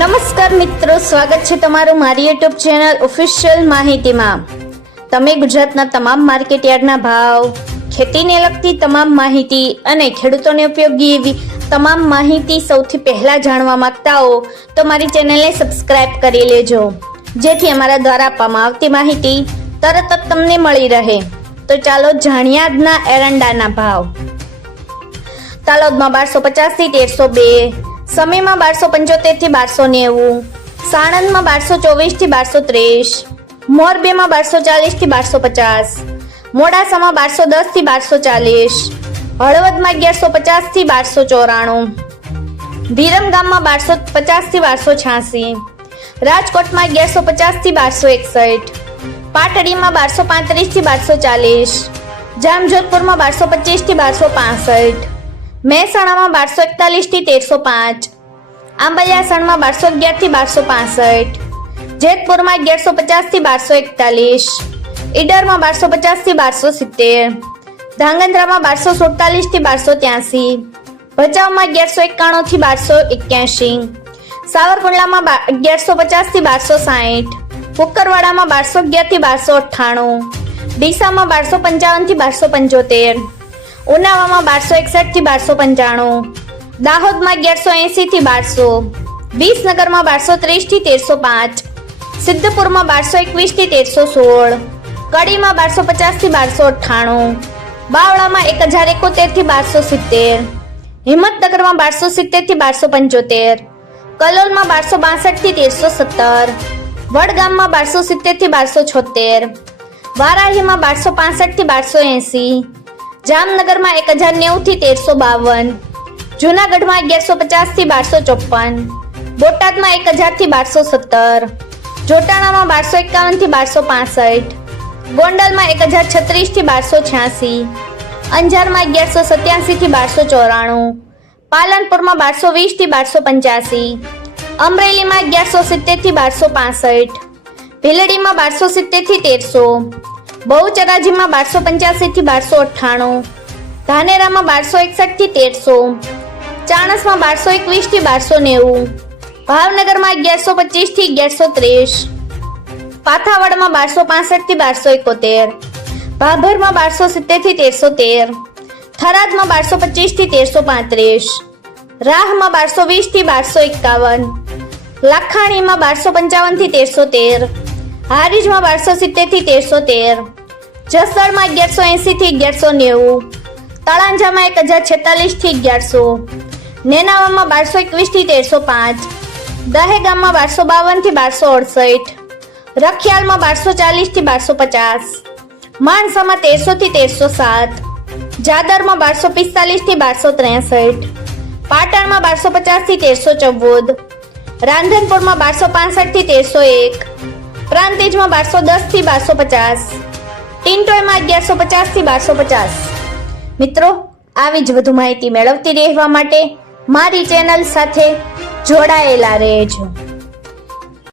નમસ્કાર મિત્રો, સ્વાગત છે તમારું મારી યુટ્યુબ ચેનલ ઓફિશિયલ માહિતીમાં। તમે ગુજરાતના તમામ માર્કેટ યાર્ડના ભાવ, ખેતીને લગતી તમામ માહિતી અને ખેડૂતોને ઉપયોગી એવી તમામ માહિતી સૌથી પહેલા જાણવા માંગતા હો તો મારી ચેનલને સબસ્ક્રાઇબ કરી લેજો, જેથી અમારા દ્વારા આપવામાં આવતી માહિતી તરત જ તમને મળી રહે। તો ચાલો જાણીએ આજના એરંડાના ભાવ। તલોદમાં 1250 થી 1302, સમીમાં 1275 થી 1290, સાણંદમાં 1224 થી 1230, મોરબીમાં 1240 થી 1250, મોડાસામાં 1210 થી 1240, હળવદમાં 1150 થી 1294, વિરમગામમાં 1250 થી 1286, રાજકોટમાં 1150 થી 1261, પાટડીમાં 1235 થી 1240, જામજોધપુરમાં 1225 થી 1265, મહેસાણામાં 1241 થી 1305, આંબલિયાસણમાં 1211 થી 1265, જેતપુરમાં 1150 થી 1241, ઈડરમાં 1250 થી 1270, ધાંગધ્રામાં 1247 થી 1283, ભચાઉમાં 1191 થી 1281, સાવરકુંડલામાં 1150 થી 1260, કુકરવાડામાં 1211 થી 1298, ડીસામાં 1255 થી 1275, ઉનાવામાં 1261 થી 1295, દાહોદમાં 1180 થી 1200, વિસનગરમાં 1230 થી 1305, સિદ્ધપુરમાં 1221 થી 1316, કડીમાં 1250 થી 1298, બાવળામાં 1071 થી 1270, હિંમતનગરમાં 1270 થી 1275, કલોલમાં 1262 થી 1317, વડગામમાં 1270 થી 1276, વારાહીમાં 1265 થી 1280, જામનગરમાં 1090 થી 1352, જૂનાગઢમાં 1150 થી 1254, બોટાદમાં 1000 થી 1217, જોટાણામાં 1251 થી 1265, ગોંડલમાં 1036 થી 1286, અંજારમાં 1187 થી 1294, પાલનપુરમાં 1220 થી 1285, અમરેલીમાં 1170 થી 1265, ભીલડીમાં 1270 થી 1300, બહુચરાજીમાં 1285 થી 1298, ધાનેરામાં 1261 થી 1300, ચાણસમાં 1221 થી 1290, ભાવનગરમાં 1125 થી 1130, પાથાવાડમાં 1265 થી 1271, ભાભરમાં 1270 થી 1313, થરાદમાં 1225 થી 1335, રાહમાં 1220 થી 1251, લાખાણીમાં 1255 થી 1313, હારીજમાં 1270 થી 1313, જસદણમાં 1180 થી 1190, તળાંજામાં 1046 થી 1100, નેનાવામાં 1221 થી 1305, દહેગામમાં 1252 થી 1268, રખિયાલમાં 1240 થી 1250, માણસામાં 1300 થી 1307, જાદરમાં 1245 થી 1263, પાટણમાં 1250 થી 1314, રાંધનપુરમાં 1265 થી 1301, પ્રાંતિજમાં 1210 થી 1250, ટિન્ટોયમાં 1150 થી 1250। મિત્રો, આવી જ વધુ માહિતી મેળવતી રહેવા માટે મારી ચેનલ સાથે જોડાયેલા રહેજો।